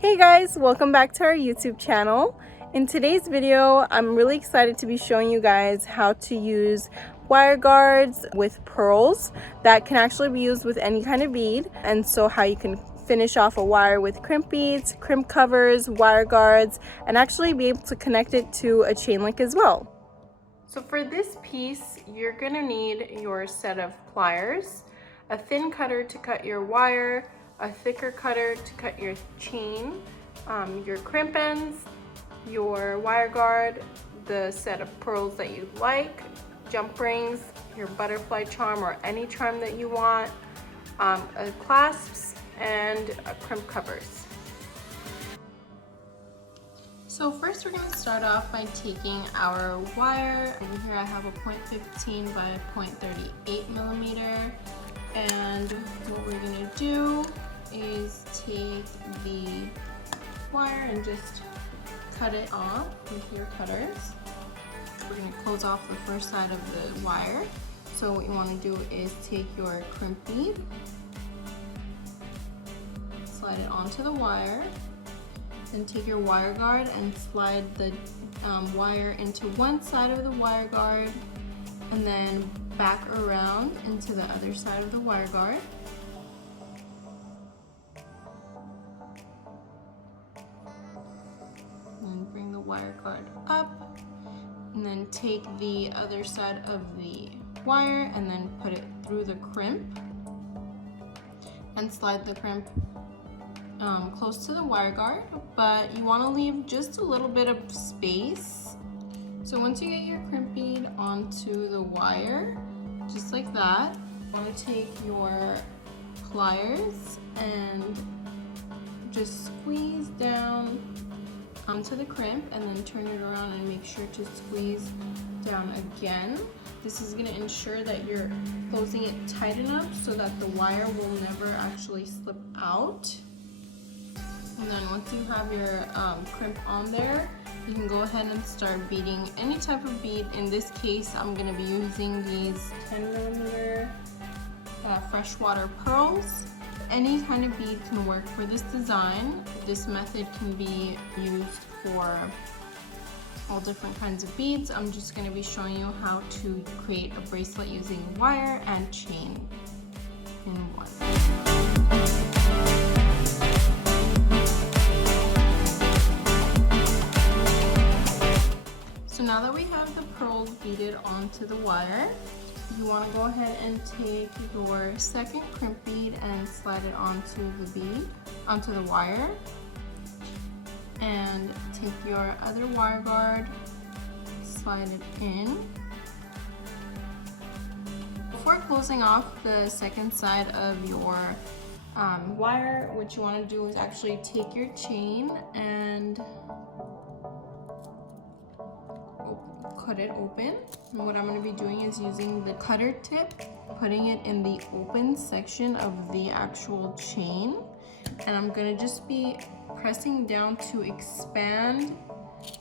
Hey guys, welcome back to our YouTube channel. In today's video, I'm really excited to be showing you guys how to use wire guards with pearls that can actually be used with any kind of bead, and so how you can finish off a wire with crimp beads, crimp covers, wire guards, and actually be able to connect it to a chain link as well. So for this piece, you're gonna need your set of pliers, a thin cutter to cut your wire, a thicker cutter to cut your chain, your crimp ends, your wire guard, the set of pearls that you like, jump rings, your butterfly charm or any charm that you want, clasps, and crimp covers. So first we're going to start off by taking our wire. Over here I have a 0.15 by 0.38 millimeter, and what we're going to do is take the wire and just cut it off with your cutters. We're going to close off the first side of the wire. So what you want to do is take your crimp bead, slide it onto the wire, then take your wire guard and slide the wire into one side of the wire guard and then back around into the other side of the wire guard. And bring the wire guard up, and then take the other side of the wire and then put it through the crimp and slide the crimp close to the wire guard, but you want to leave just a little bit of space. So once you get your crimp bead onto the wire, just like that, you want to take your pliers and just squeeze down onto the crimp and then turn it around and make sure to squeeze down again. This is going to ensure that you're closing it tight enough so that the wire will never actually slip out. And then once you have your crimp on there, you can go ahead and start beading any type of bead. In this case, I'm going to be using these 10 millimeter freshwater pearls. Any kind of bead can work for this design. This method can be used for all different kinds of beads. I'm just going to be showing you how to create a bracelet using wire and chain in one. So now that we have the pearls beaded onto the wire, you want to go ahead and take your second crimp bead and slide it onto the wire, and take your other wire guard, slide it in. Before closing off the second side of your wire, what you want to do is actually take your chain and cut it open. And what I'm going to be doing is using the cutter tip, putting it in the open section of the actual chain, and I'm going to just be pressing down to expand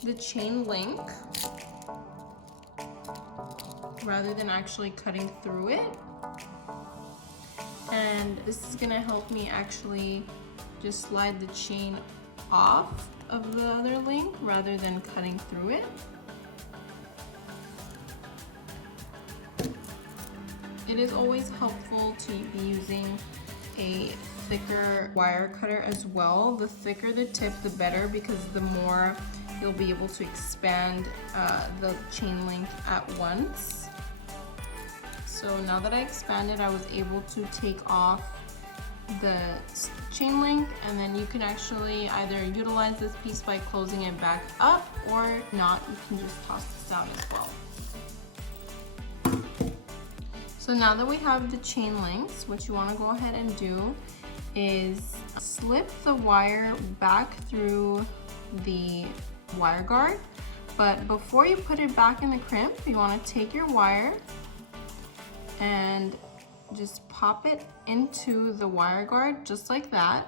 the chain link rather than actually cutting through it. And this is going to help me actually just slide the chain off of the other link rather than cutting through it. It is always helpful to be using a thicker wire cutter as well. The thicker the tip, the better, because the more you'll be able to expand the chain link at once. So now that I expanded, I was able to take off the chain link, and then you can actually either utilize this piece by closing it back up, or not, you can just toss this out as well. So now that we have the chain links, what you want to go ahead and do is slip the wire back through the wire guard. But before you put it back in the crimp, you want to take your wire and just pop it into the wire guard just like that.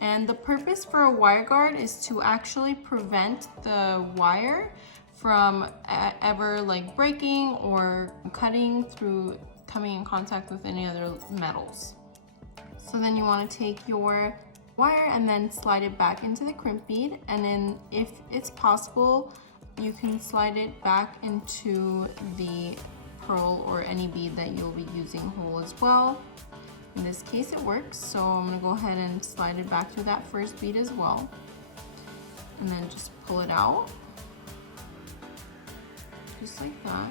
And the purpose for a wire guard is to actually prevent the wire from ever like breaking or cutting through, coming in contact with any other metals. So then you want to take your wire and then slide it back into the crimp bead, and then if it's possible you can slide it back into the pearl or any bead that you'll be using whole as well. In this case it works, so I'm going to go ahead and slide it back through that first bead as well, and then just pull it out just like that.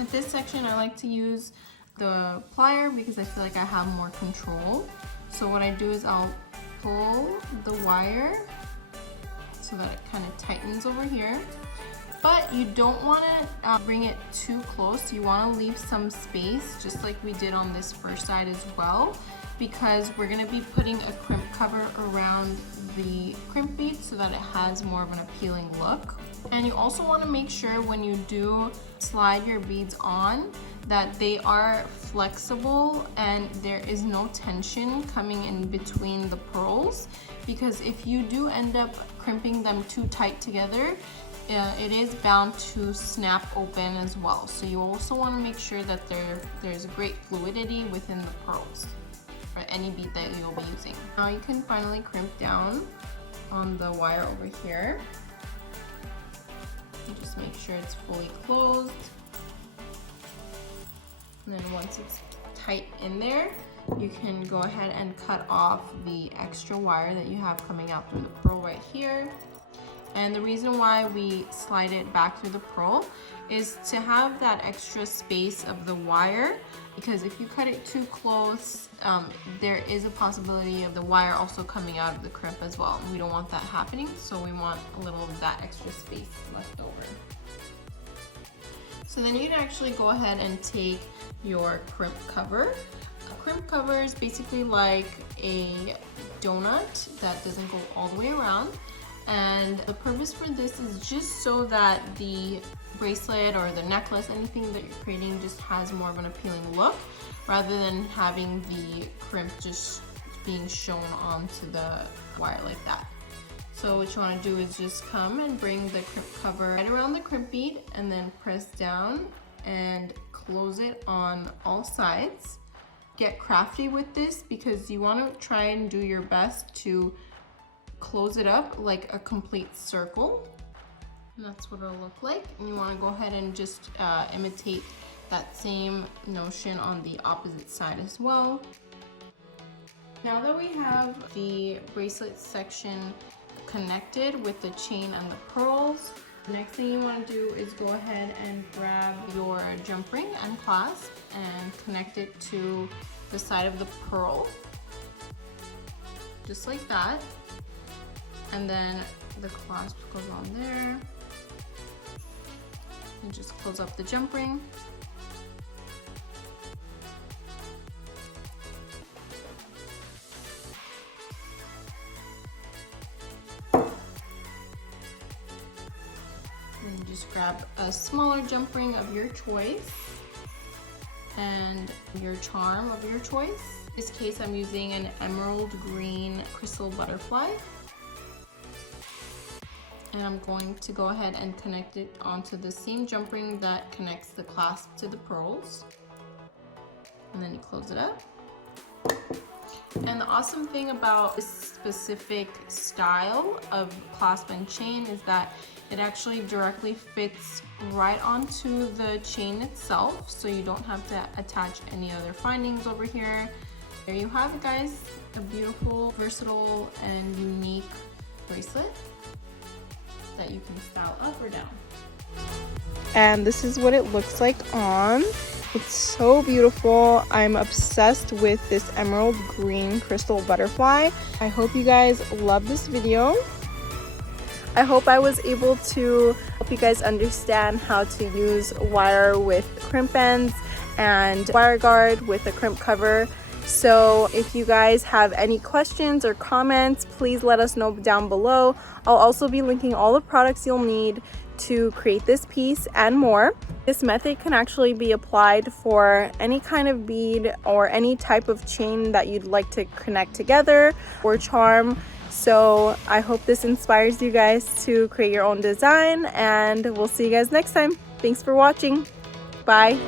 At this section I like to use the plier because I feel like I have more control. So what I do is I'll pull the wire so that it kind of tightens over here. But you don't want to bring it too close. You want to leave some space, just like we did on this first side as well, because we're going to be putting a crimp cover around the crimp bead so that it has more of an appealing look. And you also want to make sure when you do slide your beads on that they are flexible and there is no tension coming in between the pearls, because if you do end up crimping them too tight together, it is bound to snap open as well. So you also want to make sure that there's great fluidity within the pearls for any bead that you'll be using. Now you can finally crimp down on the wire over here. And just make sure it's fully closed. And then once it's tight in there, you can go ahead and cut off the extra wire that you have coming out through the pearl right here. And the reason why we slide it back through the pearl is to have that extra space of the wire, because if you cut it too close, there is a possibility of the wire also coming out of the crimp as well. We don't want that happening, so we want a little of that extra space left over. So then you'd actually go ahead and take your crimp cover. A crimp cover is basically like a donut that doesn't go all the way around. And the purpose for this is just so that the bracelet or the necklace, anything that you're creating, just has more of an appealing look rather than having the crimp just being shown onto the wire like that. So what you want to do is just come and bring the crimp cover right around the crimp bead and then press down and close it on all sides. Get crafty with this because you want to try and do your best to close it up like a complete circle. And that's what it'll look like. And you want to go ahead and just imitate that same notion on the opposite side as well. Now that we have the bracelet section connected with the chain and the pearls, the next thing you want to do is go ahead and grab your jump ring and clasp and connect it to the side of the pearl, just like that. And then the clasp goes on there. And just close up the jump ring. And just grab a smaller jump ring of your choice and your charm of your choice. In this case, I'm using an emerald green crystal butterfly. And I'm going to go ahead and connect it onto the same jump ring that connects the clasp to the pearls. And then you close it up. And the awesome thing about this specific style of clasp and chain is that it actually directly fits right onto the chain itself, so you don't have to attach any other findings over here. There you have it, guys, a beautiful, versatile, and unique bracelet that you can style up or down. And this is what it looks like on. It's so beautiful. I'm obsessed with this emerald green crystal butterfly. I hope you guys love this video. I hope I was able to help you guys understand how to use wire with crimp ends and wire guard with a crimp cover. So if you guys have any questions or comments, please let us know down below. I'll also be linking all the products you'll need to create this piece and more. This method can actually be applied for any kind of bead or any type of chain that you'd like to connect together or charm. So I hope this inspires you guys to create your own design, and we'll see you guys next time. Thanks for watching. Bye.